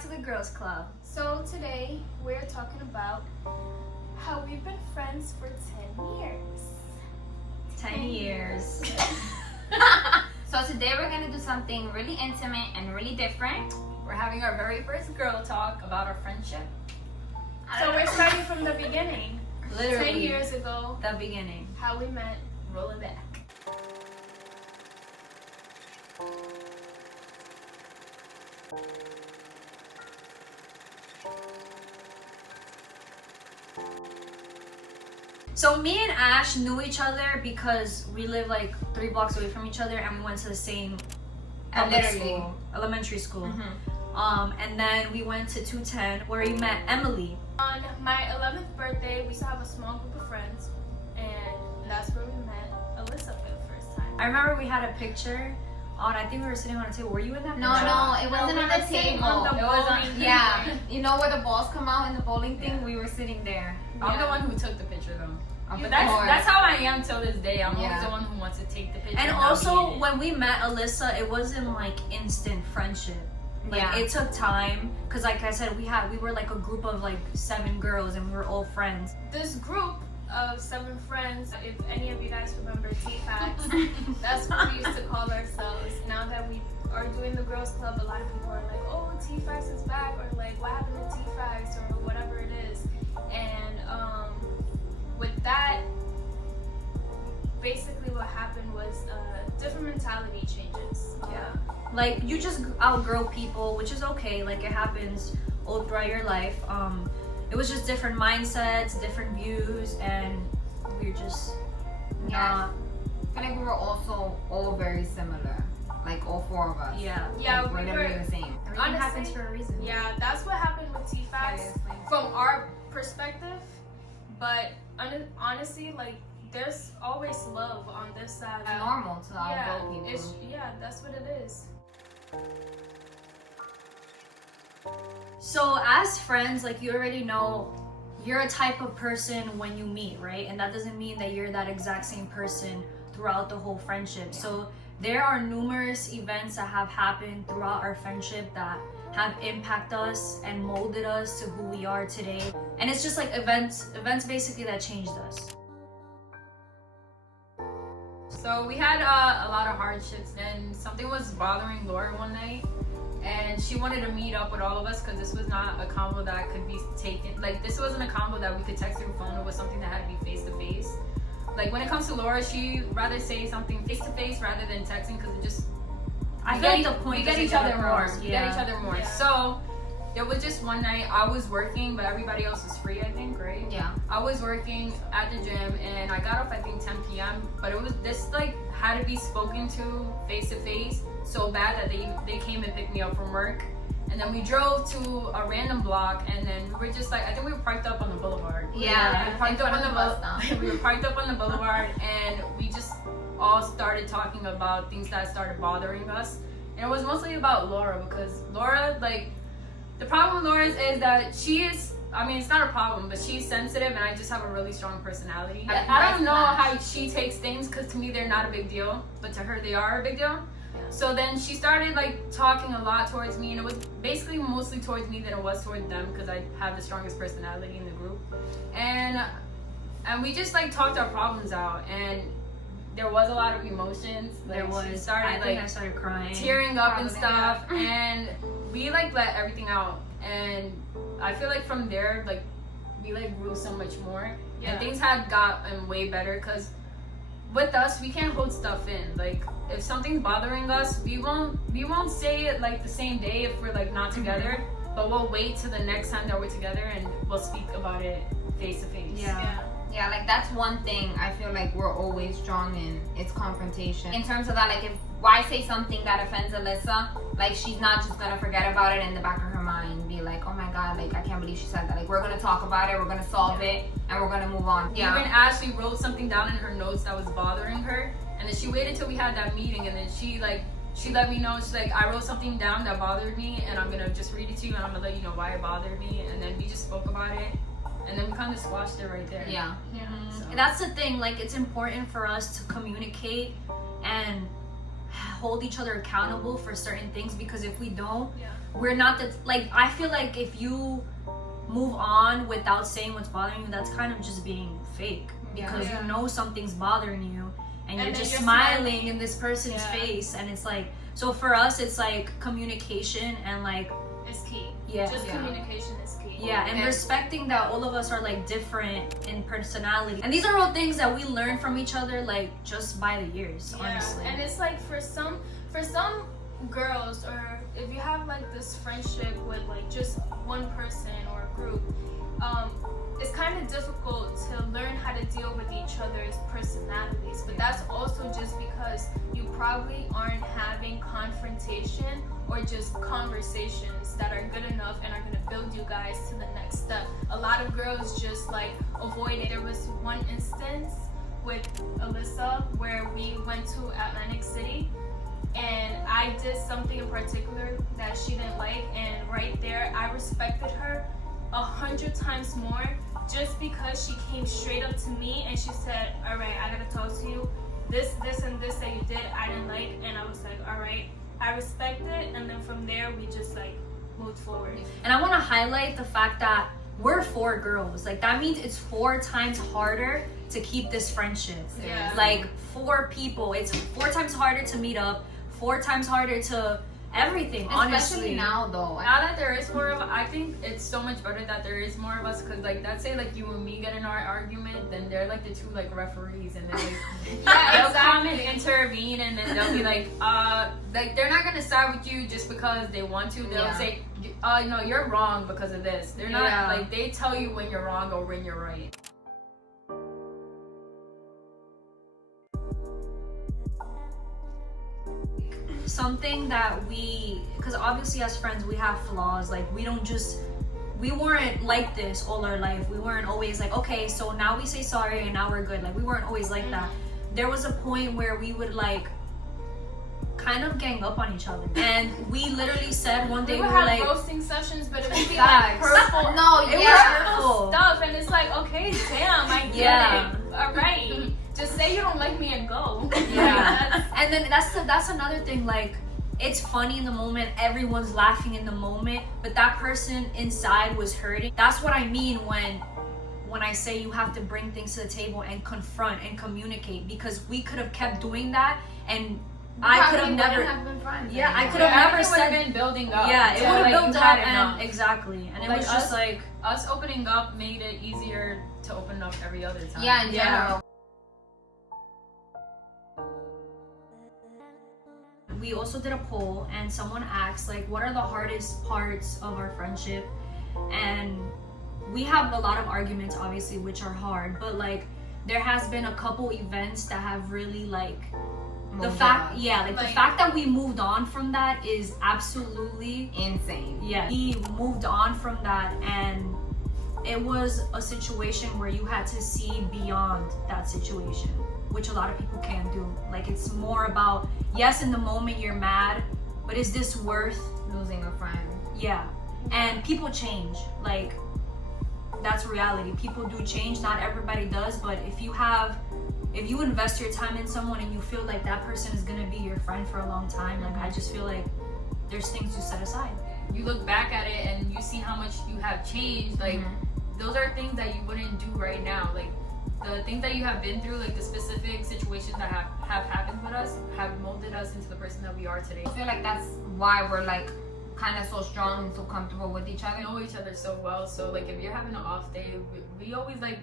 back to the Girls Club. So today we're talking about how we've been friends for 10 years. 10 years. So today we're gonna do something really intimate and really different. We're having our very first girl talk about our friendship. So we're starting from the beginning. Literally. 10 years ago, The beginning. how we met. Roll it back. So me and Ash knew each other because we live like 3 blocks away from each other and we went to the same elementary school. And then we went to 210 where we met Emily. On my 11th birthday, we used to have a small group of friends, and that's where we met Alyssa for the first time. I remember we had a picture on, I think we were sitting on a table. Were you in that No, picture? no, it wasn't we on were the sitting table. on the It was on- bowling Yeah, thing. you know where the balls come out in the bowling thing? We were sitting there. I'm Yeah. the one who took the picture though. Of But course. that's how I am till this day. I'm Yeah. always the one who wants to take the picture. And not be also in it. when we met Alyssa, it wasn't like instant friendship. Like Yeah. it took time because like I said, we were like a group of like 7 girls and we were all friends. This group of 7 friends, if any of you guys remember T-Facts, that's what we used to call ourselves. Now that we are doing the Girls Club, a lot of people are like, oh, T-Facts is back, or like, what happened to T-Facts, or whatever it is. And with that, basically what happened was different mentality changes. Like you just outgrow people, which is okay. Like it happens all throughout your life. It was just different mindsets, different views, and we're just not. I feel like we were also all very similar. Like all 4 of us. Yeah. Yeah, Like, we we're literally were. the same. Everything Honestly, happens for a reason. Yeah, that's what happened with T-Facts Seriously. from our perspective. But honestly, like, there's always love on this side. It's normal to outgrow people. That's what it is. So as friends, like you already know, you're a type of person when you meet, right? And that doesn't mean that you're that exact same person throughout the whole friendship. So there are numerous events that have happened throughout our friendship that have impacted us and molded us to who we are today. And it's just like events basically that changed us. So we had a lot of hardships, and something was bothering Laura one night, and she wanted to meet up with all of us because this was not a combo that could be taken. Like this wasn't a combo that we could text through phone. It was something that had to be face to face. Like when it comes to Laura, she rather say something face to face rather than texting because it just. I feel like the point we get is each to other more. across. We get each other more. Yeah. So there was just one night I was working, but everybody else was free. I think, right? Yeah. I was working at the gym and I got off I think 10 p.m. But it was this like had to be spoken to face so bad that they came and picked me up from work. And then we drove to a random block and then we were just like, I think we were parked up on the boulevard. Yeah. We parked up on the bus stop. we were parked up on the boulevard and we just all started talking about things that started bothering us. And it was mostly about Laura because Laura, like, the problem with Laura is that she is, I mean, it's not a problem, but she's sensitive and I just have a really strong personality. Yeah, I don't know that's how she takes things because to me they're not a big deal, but to her they are a big deal. So then she started like talking a lot towards me, and it was basically mostly towards me than it was towards them because I have the strongest personality in the group. And we just like talked our problems out, and there was a lot of emotions. Like, There was. she started I think like I started crying. tearing up and Probably, stuff, and we like let everything out. And I feel like from there, like we like grew so much more, Yeah. and things had gotten way better because with us we can't hold stuff in. Like if something's bothering us, we won't say it like the same day if we're like not together, but we'll wait till the next time that we're together and we'll speak about it face to face. Yeah, like that's one thing I feel like we're always strong in. It's confrontation. In terms of that, like if I say something that offends Alyssa, like she's not just gonna forget about it in the back of her mind, be like, oh my god, like I can't believe she said that. Like we're gonna talk about it, we're gonna solve it, and we're gonna move on. Even Ashley wrote something down in her notes that was bothering her, and then she waited till we had that meeting, and then she let me know. She's like, I wrote something down that bothered me, and I'm gonna just read it to you, and I'm gonna let you know why it bothered me. And then we just spoke about it, and then we kind of squashed it right there. Yeah. So. That's the thing, like it's important for us to communicate and hold each other accountable for certain things, because if we don't, we're not the, like, I feel like if you move on without saying what's bothering you, that's kind of just being fake, because you know something's bothering you and you're just smiling in this person's face, and it's like, so for us it's like communication and like it's key. Just communication is key. And respecting that all of us are like different in personality, and these are all things that we learn from each other like just by the years, honestly. And it's like for some girls, or if you have like this friendship with like just one person or a group, it's kind of difficult to learn how to deal with each other's personalities, but that's also just because you probably aren't having confrontation or just conversations that are good enough and are going to build you guys to the next step. A lot of girls just like avoid it. There was one instance with Alyssa where we went to Atlantic City and I did something in particular that she didn't like, and right there I respected her 100 times more just because she came straight up to me and she said, all right, I gotta talk to you, this and this that you did I didn't like, and I was like, all right, I respect it, and then from there we just like moved forward. And I want to highlight the fact that we're 4 girls, like that means it's 4 times harder to keep this friendship. Like 4 people, it's 4 times harder to meet up, 4 times harder to everything, honestly. Especially now though. Now that there is more of, I think it's so much better that there is more of us, because like let's say like you and me get in our argument, then they're like the 2 like referees, and then like, they'll come and intervene, and then they'll be like they're not gonna side with you just because they want to. They'll say no, you're wrong because of this. They're not like, they tell you when you're wrong or when you're right. Something that because obviously as friends we have flaws, like we weren't like this all our life. We weren't always like, okay, so now we say sorry and now we're good. Like we weren't always like that. There was a point where we would like kind of gang up on each other, and we literally said one day we would were have like roasting sessions, but it would be like hurtful. It was hurtful stuff, and it's like, okay, damn, I get it. All right, just say you don't like me and go. And then that's another thing, like it's funny in the moment, everyone's laughing in the moment, but that person inside was hurting. That's what I mean when I say you have to bring things to the table and confront and communicate, because we could have kept doing that and I could have never been friends. I could have never said been building up. It would have built up, and exactly, and it was just like us opening up made it easier to open up every other time. In general. We also did a poll, and someone asked like, what are the hardest parts of our friendship? And we have a lot of arguments obviously which are hard, but like there has been a couple events that have really like the fact that we moved on from that is absolutely insane. We moved on from that, and it was a situation where you had to see beyond that situation, which a lot of people can't do. Like it's more about, yes, in the moment you're mad, but is this worth losing a friend? And people change, like that's reality. People do change, not everybody does, but if you invest your time in someone and you feel like that person is gonna be your friend for a long time, like I just feel like there's things to set aside. You look back at it and you see how much you have changed, like those are things that you wouldn't do right now. Like the things that you have been through, like the specific situations that have happened with us, have molded us into the person that we are today. I feel like that's why we're like kind of so strong and so comfortable with each other. We know each other so well, so like if you're having an off day, we always like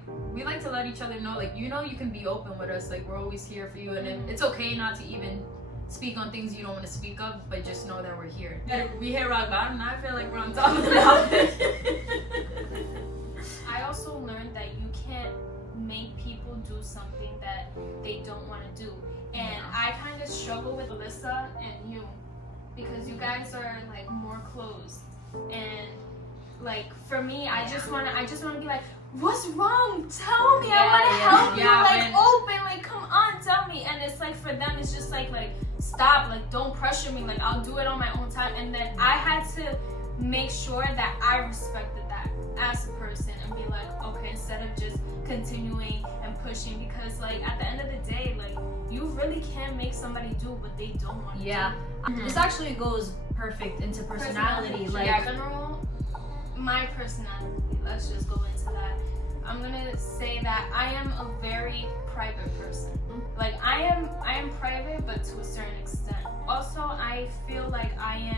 to let each other know, like, you know, you can be open with us, like we're always here for you, and it's okay not to even speak on things you don't want to speak of, but just know that we're here. We hit rock bottom, now I feel like we're on top of the mountain. I also learned that you can't make people do something that they don't want to do, and I kind of struggle with Alyssa and you, because you guys are like more closed, and like for me, I just want to be like, what's wrong? Tell me, I want to help you, like open, like come on, tell me. And it's like for them, it's just like stop, like don't pressure me, like I'll do it on my own time. And then I had to make sure that I respected that. that as a person and be like, okay, instead of just continuing and pushing, because like at the end of the day, like you really can make somebody do what they don't want to do. This actually goes perfect into personality. Like, in general, my personality, let's just go into that. I'm gonna say that I am a very private person. Like I am private, but to a certain extent. Also, I feel like I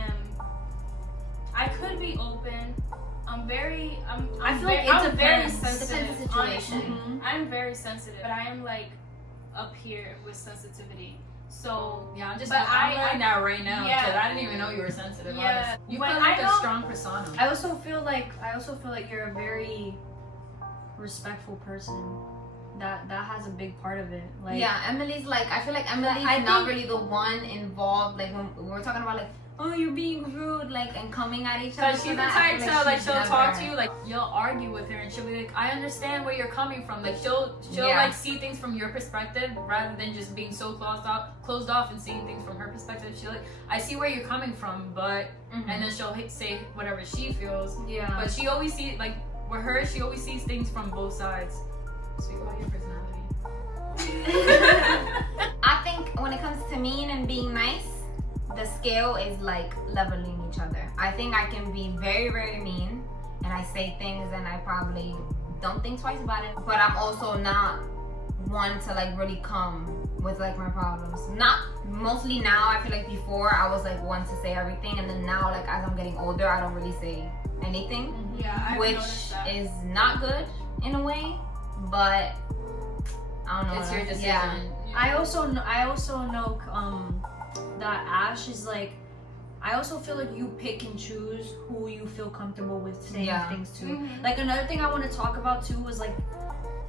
could be open. I'm very sensitive. Depends the situation. I'm very sensitive, but I am like up here with sensitivity. So yeah, I'm just but I'm learning that right now because yeah. I didn't even know you were sensitive. Yeah, honestly. You when put like I a know- strong persona. I also feel like you're a very respectful person. That has a big part of it. Like, yeah, Emily's like, I feel like Emily's not really the one involved. Like when we're talking about like, oh, you're being rude, like, and coming at each other. Because she's the I type feel to like she's she'll never- talk to you, like you'll argue with her and she'll be like, I understand where you're coming from. Like she'll like see things from your perspective rather than just being so closed off and seeing things from her perspective. She'll like, I see where you're coming from, but and then she'll say whatever she feels. yeah. But she always sees, like with her, she always sees things from both sides. Speak about your personality. I think when it comes to mean and being nice, the scale is like leveling each other. I think I can be very, very mean and I say things and I probably don't think twice about it. But I'm also not one to like really come with like my problems. Not mostly now. I feel like before I was like one to say everything, and then now like as I'm getting older, I don't really say anything, yeah, I've which noticed that. is not good in a way. But I don't know. It's your decision. Yeah. I also know that Ash is like, I also feel like you pick and choose who you feel comfortable with saying things to. Like another thing I want to talk about too was like,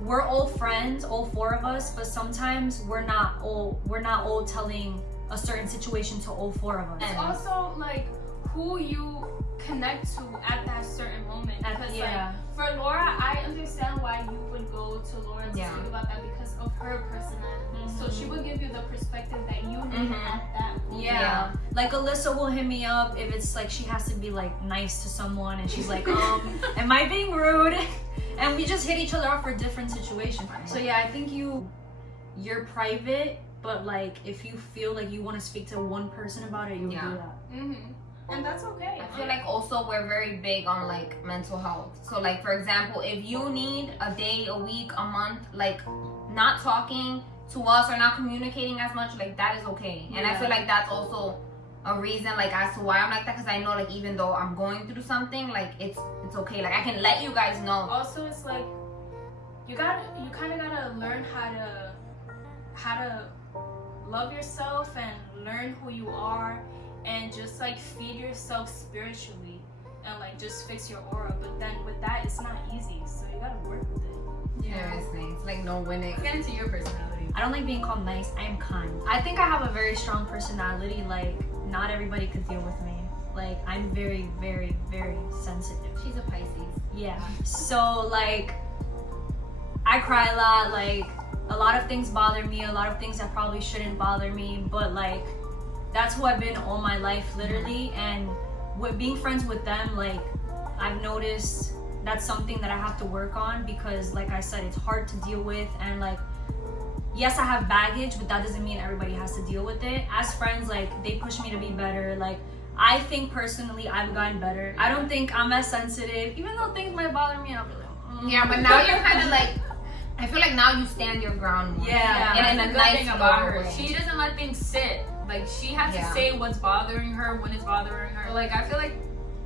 we're all friends, all four of us, but sometimes we're not all telling a certain situation to all four of us. It's also like who you connect to at that certain moment. Because like for Laura, I understand why you would go to Laura to speak about that because of her personality. So she would give you the perspective that you need at that moment. Yeah. Like Alyssa will hit me up if it's like she has to be like nice to someone and she's like, am I being rude? And we just hit each other up for different situations. So yeah, I think you're private, but like if you feel like you want to speak to one person about it, you'll do that. And that's okay. I feel like also we're very big on like mental health. So like for example, if you need a day, a week, a month, like not talking to us or not communicating as much, like that is okay. And I feel like that's also a reason like as to why I'm like that, because I know like even though I'm going through something, like it's okay. Like I can let you guys know. Also, it's like you kind of gotta learn how to love yourself and learn who you are, and just like feed yourself spiritually and like just fix your aura. But then with that, it's not easy, so you gotta work with it. There is things like no winning. Get into your personality. I don't like being called nice. I am kind. I think I have a very strong personality. Like, not everybody could deal with me. Like, I'm very, very, very sensitive. She's a Pisces. Yeah. So, like, I cry a lot. Like, a lot of things bother me. A lot of things that probably shouldn't bother me. But, like, that's who I've been all my life, literally. And with being friends with them, like, I've noticed that's something that I have to work on because, like I said, it's hard to deal with. And, like, yes, I have baggage, but that doesn't mean everybody has to deal with it. As friends, like, they push me to be better. Like, I think personally I've gotten better. I don't think I'm as sensitive, even though things might bother me. I'll be like, Yeah, but now you're kind of like, I feel like now you stand your ground more. Yeah. And That's in the a good nice thing about her. way. She doesn't let things sit. Like she has to say what's bothering her when it's bothering her. Like I feel like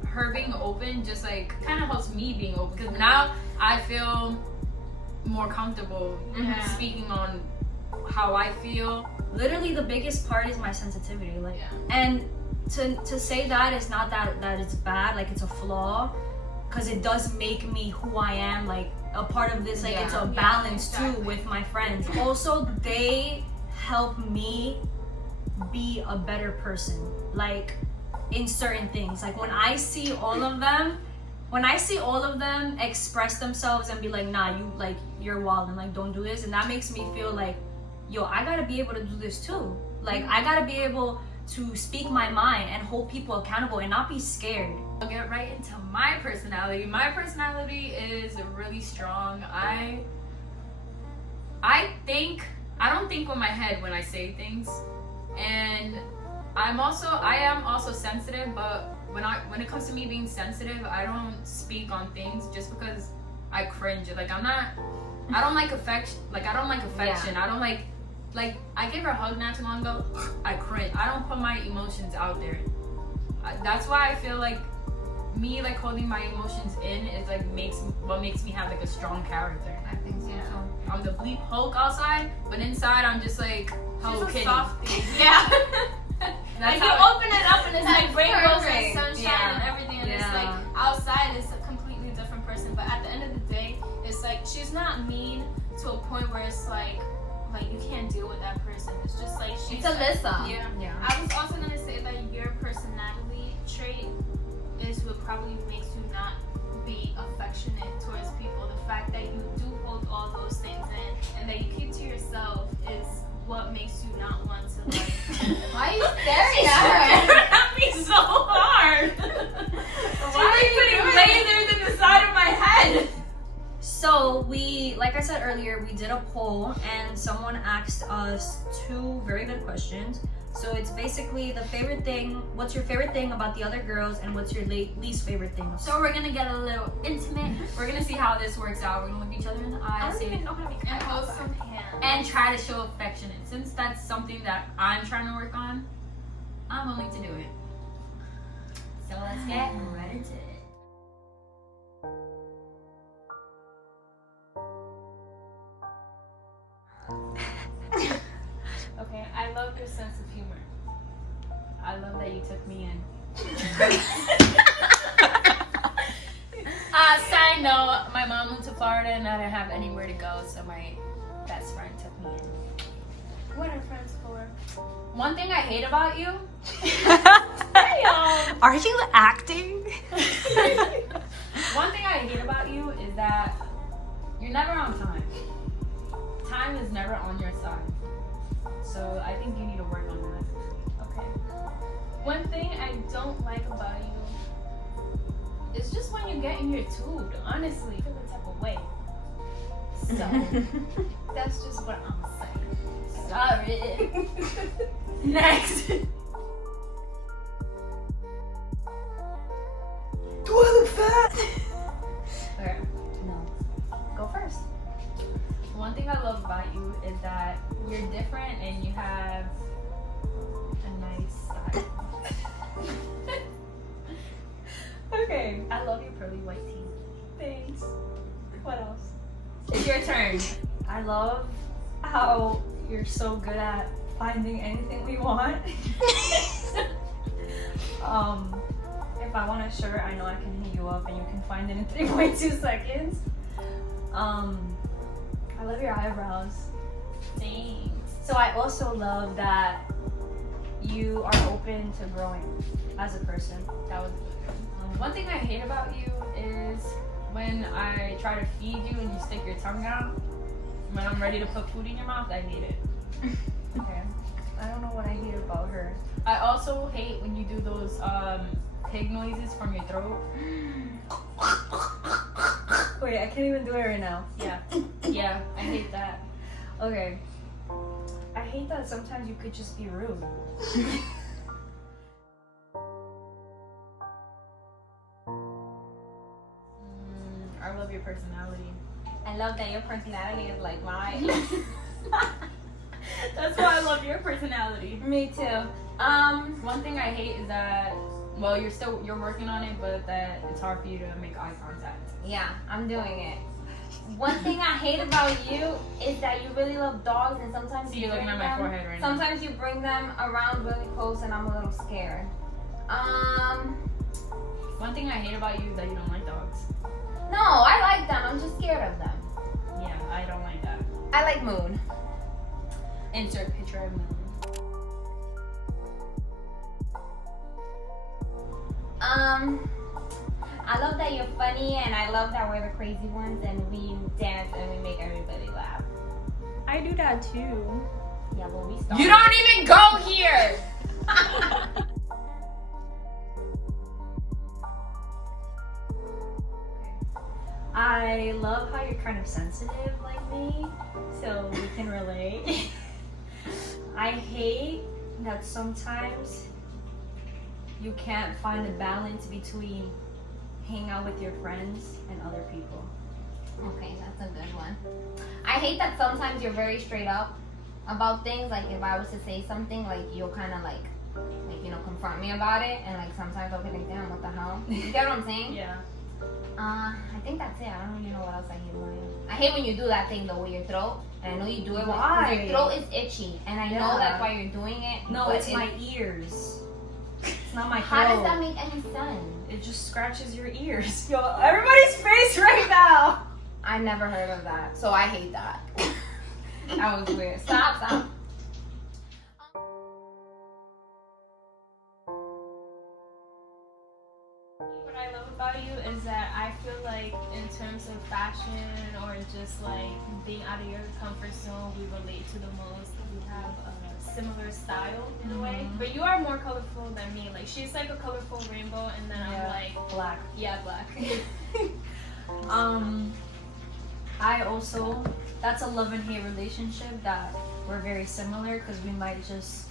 her being open just like kind of helps me being open because now I feel more comfortable speaking on how I feel. literally the biggest part is my sensitivity. Like, and to say that is not that it's bad, like it's a flaw, because it does make me who I am. Like a part of this, like it's a balance too with my friends. Also, they help me be a better person, like in certain things. Like when I see all of them express themselves and be like, nah, you're wild and like don't do this, and that makes me feel like, yo, I gotta be able to do this too. Like I gotta be able to speak my mind and hold people accountable and not be scared. I'll get right into my personality. My personality is really strong. I don't think with my head when I say things, and I am also sensitive, but when it comes to me being sensitive, I don't speak on things just because I cringe. Like I don't like affection. Like I don't like affection. Yeah. I don't like I gave her a hug not too long ago. I cringe. I don't put my emotions out there. That's why I feel like me like holding my emotions in is like what makes me have like a strong character. I think so. Yeah. I'm the bleep Hulk outside, but inside I'm just like Hello Kitty. Softie. Yeah. Like you open it up and it's like rainbows and perfect. sunshine and everything, and it's like outside is a completely different person. But at the end of the day, it's like she's not mean to a point where it's like you can't deal with that person. It's just like she's It's Alyssa. Yeah. I was also gonna say that your personality trait is what probably makes you not be affectionate towards people. The fact that you do hold all those things in and that you keep to yourself is what makes you not want to like. Why are you staring at her? At me so hard. Why are you putting lasers in the side of my head? So we, like I said earlier, we did a poll and someone asked us 2 very good questions. So it's basically what's your favorite thing about the other girls, and what's your least favorite thing? So we're gonna get a little intimate. We're gonna see how this works out. We're gonna look each other in the I eyes, don't see even know how to make and hold hold some hands. and try to show affectionate. Since that's something that I'm trying to work on, I'm willing to do it. So let's get right into it. Okay, I love your sense of humor. I love that you took me in. Side note, my mom moved to Florida and I didn't have anywhere to go, so my best friend took me in. What are friends for? One thing I hate about you. Are you acting? One thing I hate about you is that you're never on time. Time is never on your side. So I think you need to work on that. Okay. One thing I don't like about you is just when you get in your tube, honestly, I feel the type of way. So that's just what I'm saying. Sorry. Next. Do I look fat? Okay. No. Go first. One thing I love about you is that you're different and you have a nice style. Okay. I love your pearly white teeth. Thanks. What else? It's your turn. I love how you're so good at finding anything we want. If I want a shirt, I know I can hit you up and you can find it in 3.2 seconds. I love your eyebrows. Thanks. So I also love that you are open to growing as a person. That was one thing I hate about you is when I try to feed you and you stick your tongue out. When I'm ready to put food in your mouth, I hate it. Okay. I don't know what I hate about her. I also hate when you do those pig noises from your throat. Wait, I can't even do it right now. Yeah, I hate that. Okay. I hate that sometimes you could just be rude. I love your personality. I love that your personality is like mine. That's why I love your personality. Me too. One thing I hate is that, well, you're working on it, but that it's hard for you to make eye contact. Yeah, I'm doing it. One thing I hate about you is that you really love dogs, and sometimes See, you're looking at my forehead right now. Sometimes you bring them around really close, and I'm a little scared. One thing I hate about you is that you don't like dogs. No, I like them. I'm just scared of them. Yeah, I don't like that. I like Moon. Insert picture of Moon. I love that you're funny, and I love that we're the crazy ones, and we dance and we make everybody laugh. I do that too. Yeah, well, we start. You don't even go here! I love how you're kind of sensitive like me, so we can relate. I hate that sometimes you can't find the balance between hanging out with your friends and other people. Okay, that's a good one. I hate that sometimes you're very straight up about things. Like if I was to say something, like you'll kind of like you know, confront me about it, and like sometimes I'll be like, damn, what the hell? You get what I'm saying? Yeah. I think that's it. I don't really know what else I hate about you. I hate when you do that thing though with your throat, and I know you do it Why? because your throat is itchy, and I know that's why you're doing it. No, but it's my ears. It's not my throat. How does that make any sense? It just scratches your ears. Yo, everybody's face right now. I never heard of that, so I hate that. That was weird. Stop. What I love about you is that I feel like in terms of fashion or just like being out of your comfort zone, we relate to the most. We have a similar style in a way. But you are more colorful than me. Like she's like a colorful rainbow, and then I'm like black. Yeah, black. I also, that's a love and hate relationship that we're very similar because we might just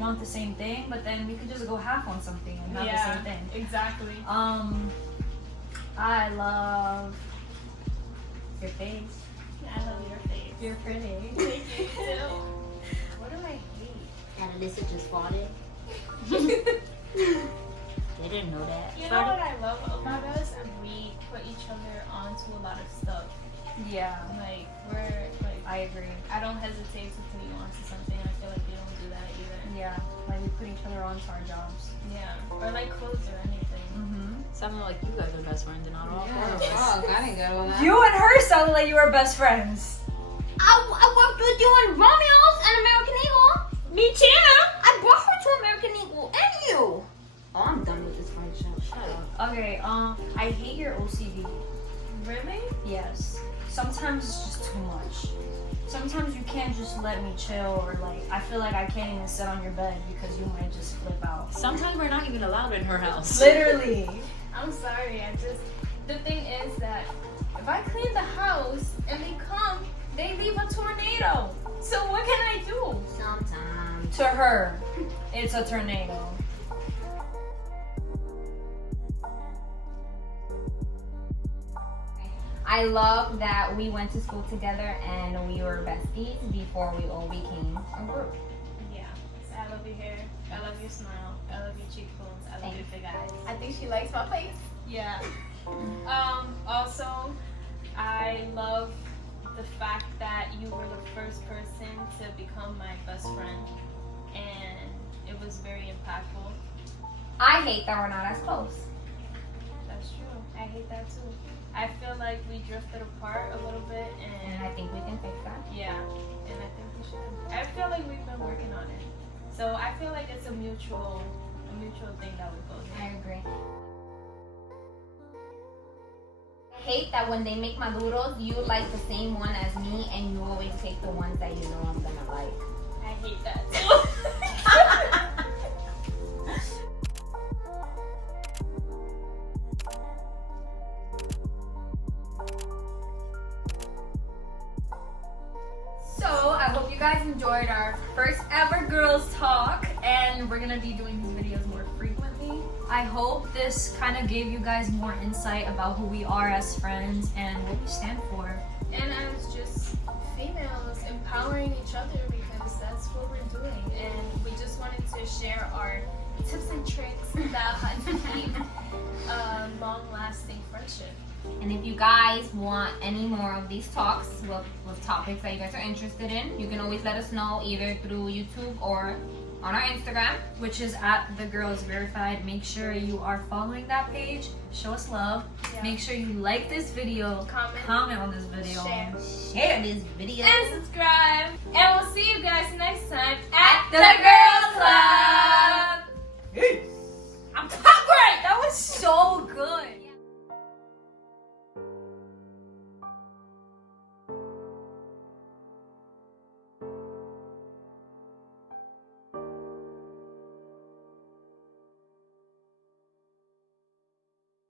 want the same thing, but then we could just go half on something and not the same thing. Exactly. I love your face. I love your face. You're pretty. Thank you too. What do I hate? And Alyssa just farted. They didn't know that. You know what I love about us? We put each other onto a lot of stuff. Yeah. Like we're like I agree. I don't hesitate to put you onto something. I feel like we don't do that either. Yeah. Like we put each other onto our jobs. Yeah. Or like clothes or anything. Sounding like you guys are best friends and not all four of us. Oh, I didn't get all that. You and her sounded like you were best friends. I worked with you in Romeo's and American Eagle. Me too. I brought her to American Eagle and you. Oh, I'm done with this friendship. Shut up. Okay, I hate your OCD. Really? Yes. Sometimes it's just too much. Sometimes you can't just let me chill, or like I feel like I can't even sit on your bed because you might just flip out. Sometimes we're not even allowed in her house. Literally. I'm sorry. The thing is that if I clean the house and they come, they leave a tornado. So what can I do? Sometimes. To her, it's a tornado. I love that we went to school together and we were besties before we all became a group. Yeah. So I love your hair. I love your smile. I love your cheekbones. I love your big eyes. I think she likes my face. Yeah. Also, I love the fact that you were the first person to become my best friend, and it was very impactful. I hate that we're not as close. That's true. I hate that too. I feel like we drifted apart a little bit, And I think we can fix that. yeah, and I think we should. I feel like we've been working on it, so I feel like it's a mutual thing that we both I do. agree. I hate that when they make maduros, you like the same one as me, and you always take the ones that you know I'm gonna like. I hate that too. So I hope you guys enjoyed our first ever girls talk, and we're gonna be doing these videos more frequently. I hope this kind of gave you guys more insight about who we are as friends and what we stand for. And as just females empowering each other, because that's what we're doing, and we just wanted to share our tips and tricks about how to keep a long-lasting friendship. And if you guys want any more of these talks with topics that you guys are interested in, you can always let us know either through YouTube or on our Instagram. Which is at The Girls Verified. Make sure you are following that page. Show us love. Yeah. Make sure you like this video. Comment on this video. Share. Share this video. And subscribe. And we'll see you guys next time at The Girls